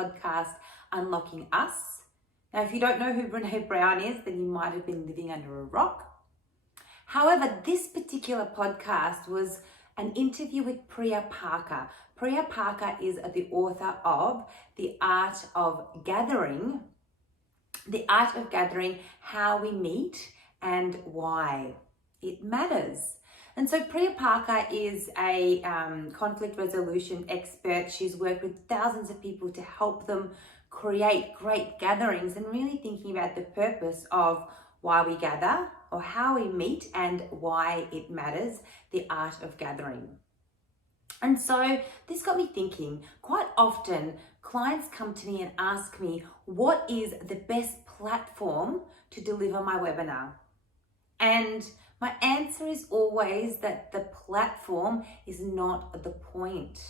podcast, Unlocking Us. Now, if you don't know who Brené Brown is, then you might have been living under a rock. However, this particular podcast was an interview with Priya Parker. Priya Parker is the author of The Art of Gathering, How We Meet and Why It Matters. And so Priya Parker is a conflict resolution expert. She's worked with thousands of people to help them create great gatherings, and really thinking about the purpose of why we gather, or how we meet, and why it matters, the art of gathering. And so this got me thinking. Quite often clients come to me and ask me, what is the best platform to deliver my webinar? And my answer is always that the platform is not the point.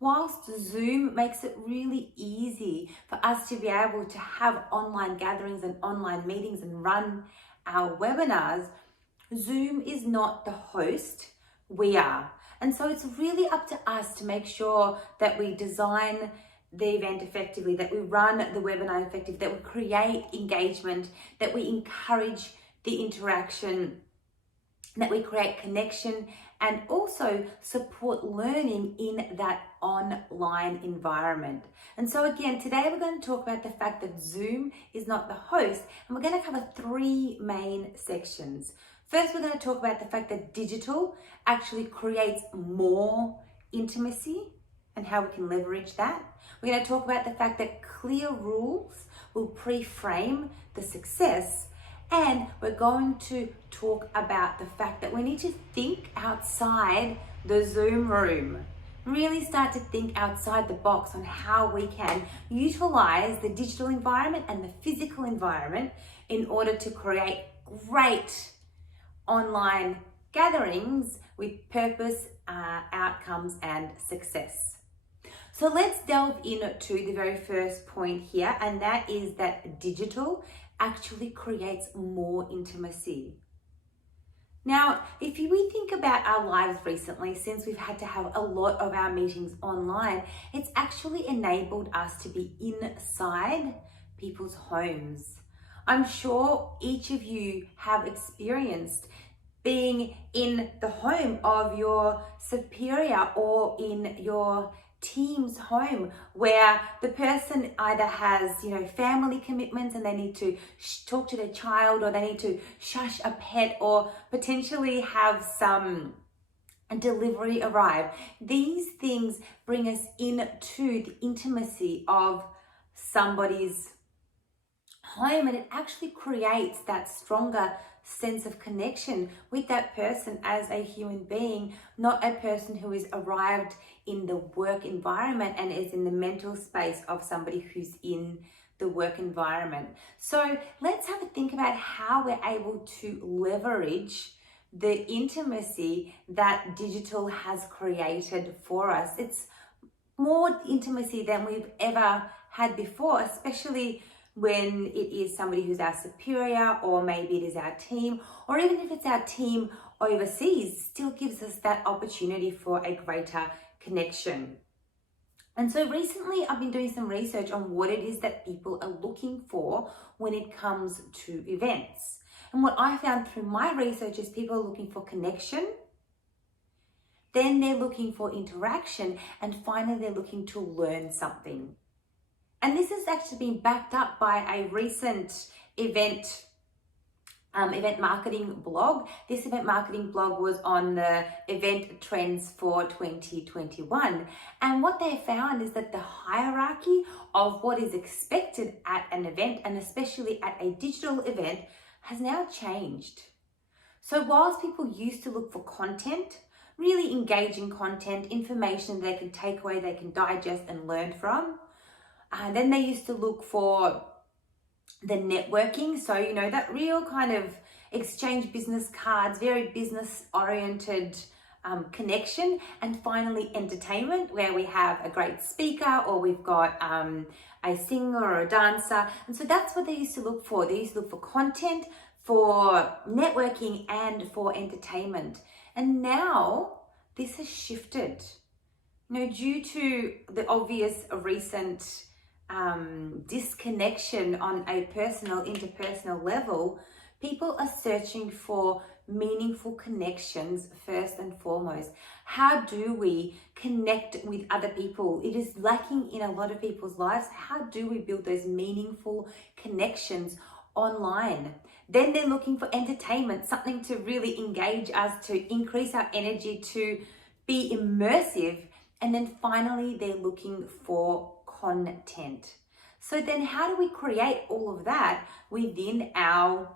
Whilst Zoom makes it really easy for us to be able to have online gatherings and online meetings and run our webinars, Zoom is not the host, we are. And so it's really up to us to make sure that we design the event effectively, that we run the webinar effectively, that we create engagement, that we encourage the interaction, that we create connection, and also support learning in that online environment. And so again, today we're going to talk about the fact that Zoom is not the host, and we're going to cover three main sections. First, we're going to talk about the fact that digital actually creates more intimacy and how we can leverage that. We're going to talk about the fact that clear rules will pre-frame the success. And we're going to talk about the fact that we need to think outside the Zoom room. Really start to think outside the box on how we can utilize the digital environment and the physical environment in order to create great online gatherings with purpose, outcomes, and success. So let's delve into the very first point here, and that is that digital actually creates more intimacy. Now, if we think about our lives recently, since we've had to have a lot of our meetings online, it's actually enabled us to be inside people's homes. I'm sure each of you have experienced being in the home of your superior or in your team's home, where the person either has, family commitments and they need to talk to their child, or they need to shush a pet, or potentially have some delivery arrive. These things bring us into the intimacy of somebody's home, and it actually creates that stronger sense of connection with that person as a human being, not a person who is arrived in the work environment and is in the mental space of somebody who's in the work environment. So let's have a think about how we're able to leverage the intimacy that digital has created for us. It's more intimacy than we've ever had before, especially when it is somebody who's our superior, or maybe it is our team, or even if it's our team overseas, still gives us that opportunity for a greater connection. And so recently I've been doing some research on what it is that people are looking for when it comes to events. And what I found through my research is people are looking for connection, then they're looking for interaction, and finally they're looking to learn something. And this has actually been backed up by a recent event marketing blog. This event marketing blog was on the event trends for 2021. And what they found is that the hierarchy of what is expected at an event, and especially at a digital event, has now changed. So whilst people used to look for content, really engaging content, information they can take away, they can digest and learn from, then they used to look for the networking. So, that real kind of exchange business cards, very business oriented connection. And finally, entertainment, where we have a great speaker, or we've got a singer or a dancer. And so that's what they used to look for. They used to look for content, for networking, and for entertainment. And now this has shifted. Due to the obvious recent disconnection on a personal, interpersonal level, people are searching for meaningful connections first and foremost. How do we connect with other people? It is lacking in a lot of people's lives. How do we build those meaningful connections online? Then they're looking for entertainment, something to really engage us, to increase our energy, to be immersive. And then finally, they're looking for content. So then how do we create all of that within our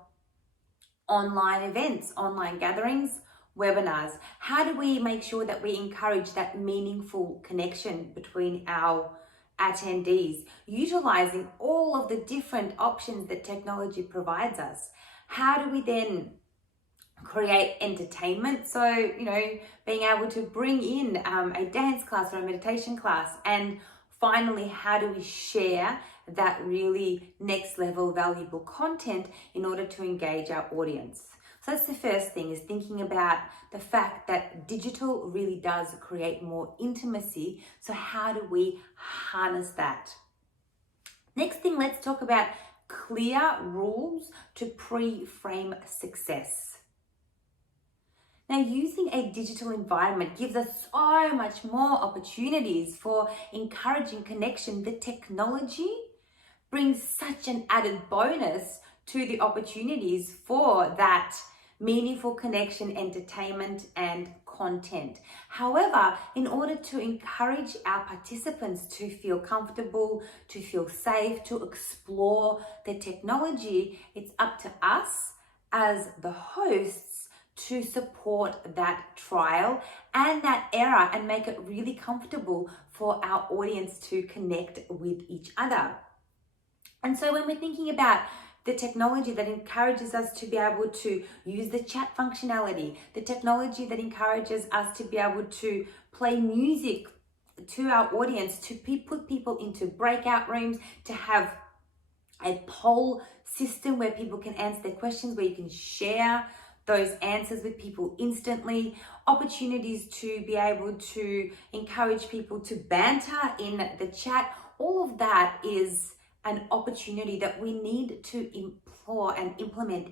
online events, online gatherings, webinars? How do we make sure that we encourage that meaningful connection between our attendees, utilizing all of the different options that technology provides us? How do we then create entertainment? So, being able to bring in a dance class or a meditation class. And finally, how do we share that really next level valuable content in order to engage our audience? So that's the first thing, is thinking about the fact that digital really does create more intimacy. So how do we harness that? Next thing, let's talk about clear rules to pre-frame success. Now, using a digital environment gives us so much more opportunities for encouraging connection. The technology brings such an added bonus to the opportunities for that meaningful connection, entertainment, and content. However, in order to encourage our participants to feel comfortable, to feel safe, to explore the technology, it's up to us as the hosts to support that trial and that error and make it really comfortable for our audience to connect with each other. And so when we're thinking about the technology that encourages us to be able to use the chat functionality, the technology that encourages us to be able to play music to our audience, to put people into breakout rooms, to have a poll system where people can answer their questions, where you can share those answers with people instantly, opportunities to be able to encourage people to banter in the chat. All of that is an opportunity that we need to explore and implement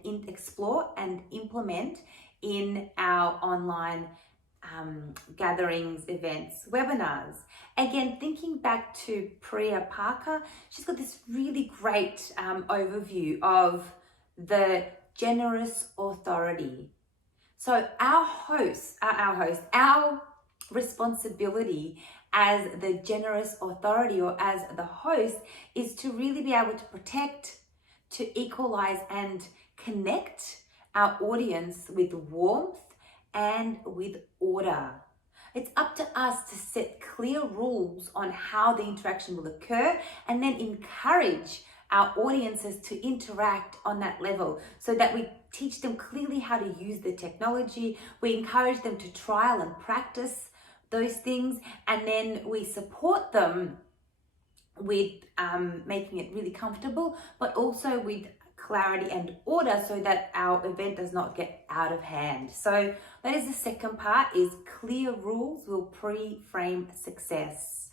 in our online gatherings, events, webinars. Again, thinking back to Priya Parker, she's got this really great overview of the generous authority. So our responsibility as the generous authority, or as the host, is to really be able to protect, to equalize and connect our audience with warmth and with order. It's up to us to set clear rules on how the interaction will occur, and then encourage our audiences to interact on that level, so that we teach them clearly how to use the technology. We encourage them to trial and practice those things, and then we support them with making it really comfortable, but also with clarity and order, so that our event does not get out of hand. So that is the second part, is clear rules will pre-frame success.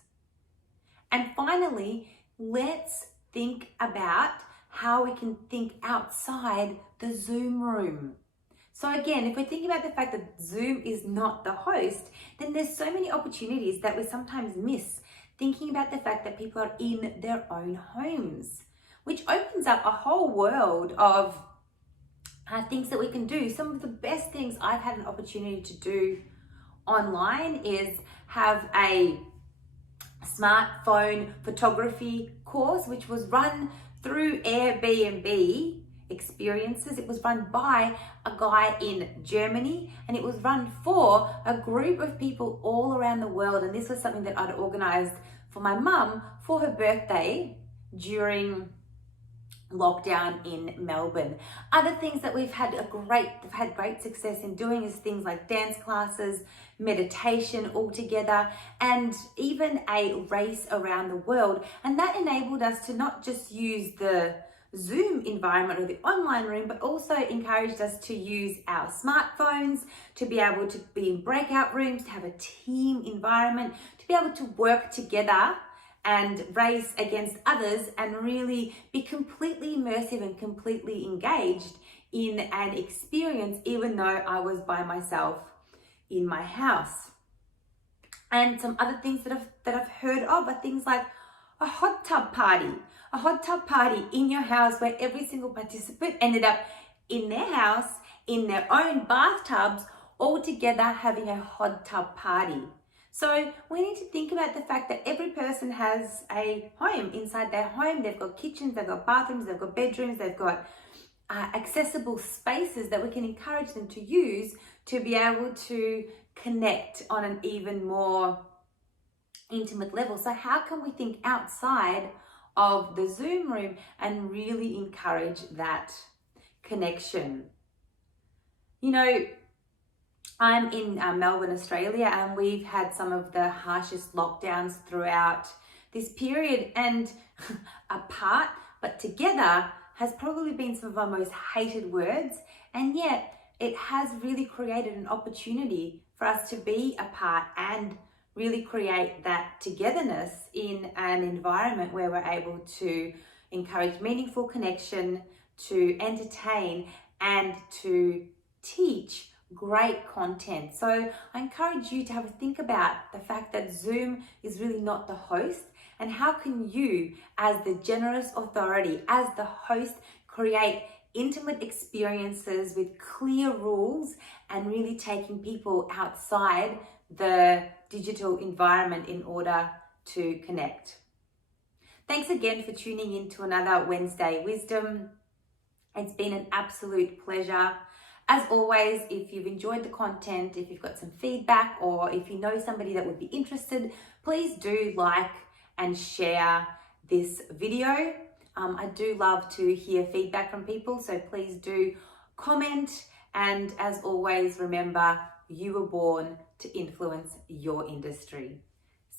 And finally, let's think about how we can think outside the Zoom room. So again, if we're thinking about the fact that Zoom is not the host, then there's so many opportunities that we sometimes miss, thinking about the fact that people are in their own homes, which opens up a whole world of things that we can do. Some of the best things I've had an opportunity to do online is have a smartphone photography course, which was run through Airbnb experiences. It was run by a guy in Germany, and it was run for a group of people all around the world. And this was something that I'd organized for my mum for her birthday during lockdown in Melbourne. Other things that we've had great success in doing is things like dance classes, meditation all together, and even a race around the world. And that enabled us to not just use the Zoom environment or the online room, but also encouraged us to use our smartphones, to be able to be in breakout rooms, to have a team environment, to be able to work together and race against others and really be completely immersive and completely engaged in an experience, even though I was by myself in my house. And some other things that I've heard of are things like a hot tub party. A hot tub party in your house where every single participant ended up in their house, in their own bathtubs, all together having a hot tub party. So we need to think about the fact that every person has a home. Inside their home, they've got kitchens, they've got bathrooms, they've got bedrooms, they've got accessible spaces that we can encourage them to use to be able to connect on an even more intimate level. So how can we think outside of the Zoom room and really encourage that connection? You know, I'm in Melbourne, Australia, and we've had some of the harshest lockdowns throughout this period, and apart but together has probably been some of our most hated words, and yet it has really created an opportunity for us to be apart and really create that togetherness in an environment where we're able to encourage meaningful connection, to entertain, and to teach great content. So I encourage you to have a think about the fact that Zoom is really not the host, and how can you, as the generous authority, as the host, create intimate experiences with clear rules and really taking people outside the digital environment in order to connect. Thanks again for tuning in to another Wednesday Wisdom. It's been an absolute pleasure. As always, if you've enjoyed the content, if you've got some feedback, or if you know somebody that would be interested, please do like and share this video. I do love to hear feedback from people, so please do comment. And as always, remember, you were born to influence your industry.